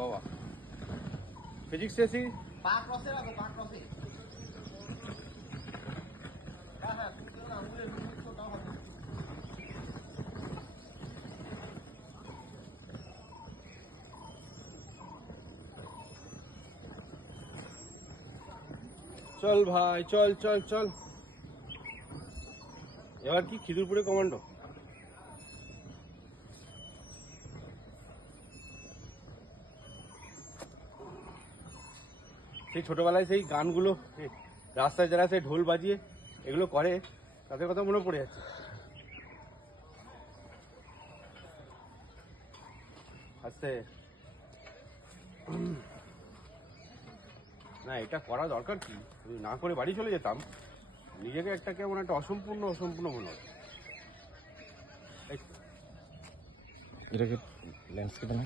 বাবা physics AC পাক ক্রসে রাখো, পাক ক্রসে। হ্যাঁ হ্যাঁ, তুমি না আঙুলের মুখটাও হবে। চল ভাই চল চল চল। এবার কি খিদুরপুরে কমান্ডো। সেই ছোটবেলায় সেই গানগুলো রাস্তায় যারা সেই ঢোল বাজিয়ে এগুলো করে তাদের কথা মনে পড়ে যাচ্ছে। আস্তে না, এটা করা দরকার কি, না করে বাড়ি চলে যেতাম, নিজেকে একটা কেমন একটা অসম্পূর্ণ অসম্পূর্ণ মনে হয়। এটাকে ল্যান্ডস্কেপে না,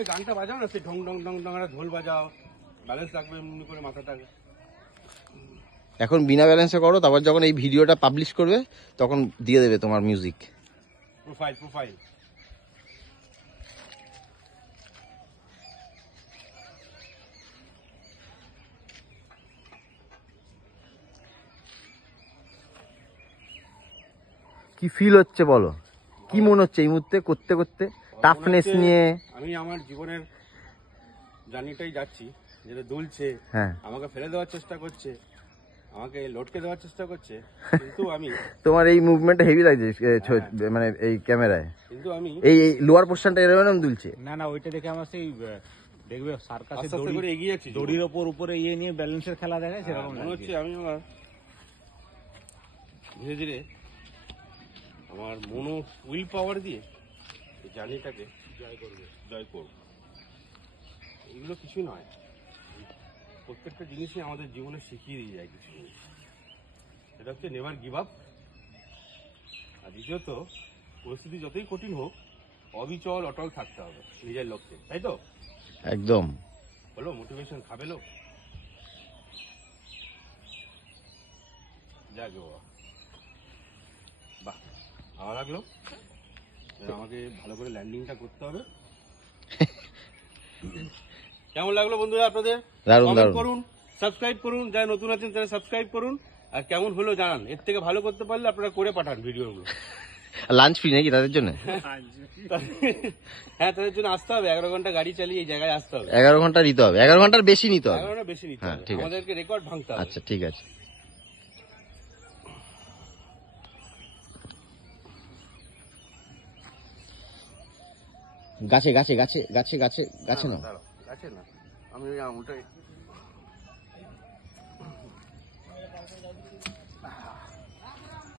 এই গানটা বাজাও না, সেই ঢং ঢং ঢং ঢং একটা ঢোল বাজাও, ব্যালেন্স রাখবে এমনি করে মাথাটাকে। এখন বিনা ব্যালেন্সে করো, তারপর যখন এই ভিডিওটা পাবলিশ করবে তখন দিয়ে দেবে তোমার মিউজিক। প্রোফাইল প্রোফাইল কি ফিল হচ্ছে বলো, কি মনে হচ্ছে এই মুহূর্তে করতে করতে, টাফনেস নিয়ে? আমি আমার জীবনের জার্নিটাই যাচ্ছি, যেটা দুলছে, হ্যাঁ, আমাকে ফেলে দেওয়ার চেষ্টা করছে, আমাকে লটকে দেওয়ার চেষ্টা করছে, কিন্তু আমি তোমার এই মুভমেন্টটা হেভি লাগছে মানে এই ক্যামেরায়, কিন্তু আমি এই লোয়ার পোর্শনটা এরকম দুলছে। না না, ওইটা দেখে আমার সেই দেখবে সার্কাসে আস্তে আস্তে করে এগিয়ে যাচ্ছি, দড়ির ওপর উপরে ইয়ে নিয়ে ব্যালেন্সের খেলা দেখায় সেরকম মনে হচ্ছে আমি আমার ধীরে ধীরে আমার মনো উইল পাওয়ার দিয়ে এই জার্নিটাকে জয় করব। এগুলো কিছু নয়, প্রত্যেকটা জিনিসই আমাদের জীবনে শিখিয়ে দিয়ে যায় কিছু জিনিস। সেটা হচ্ছে নেভার গিভ আপ, আর দ্বিতীয়ত পরিস্থিতি যতই কঠিন হোক অবিচল অটল থাকতে হবে নিজের লক্ষ্যে, তাই তো? একদম। বলো, মোটিভেশন খাবে লোক, যাক বাবা, বাহ ভালো লাগলো। আমাকে ভালো করে ল্যান্ডিংটা করতে হবে। কেমন লাগলো বন্ধুরা আপনাদের? দারুণ কমেন্ট দারুণ। করুন, সাবস্ক্রাইব করুন, যারা নতুন আছেন তারা সাবস্ক্রাইব করুন, আর কেমন হলো জানান। এর থেকে ভালো করতে পারলে আপনারা করে পাঠান ভিডিওগুলো। লাঞ্চ ফ্রি নাকি তাদের জন্য? হ্যাঁ, তাদের জন্য আসতে হবে, 11 ঘন্টা গাড়ি চালিয়ে এই জায়গায় আসতে হবে। 11 ঘন্টা নিতে হবে, 11 ঘন্টার বেশি নিতে হবে। 11 ঘন্টা বেশি নিতে হ্যাঁ, হবে, ঠিক আছে। আমাদেরকে রেকর্ড ভাঙতে হবে। আচ্ছা ঠিক আছে। গাছে গাছে গাছে গাছে গাছে গাছে না, দাঁড়াও, আছে না, আমি ওই আঙুলটা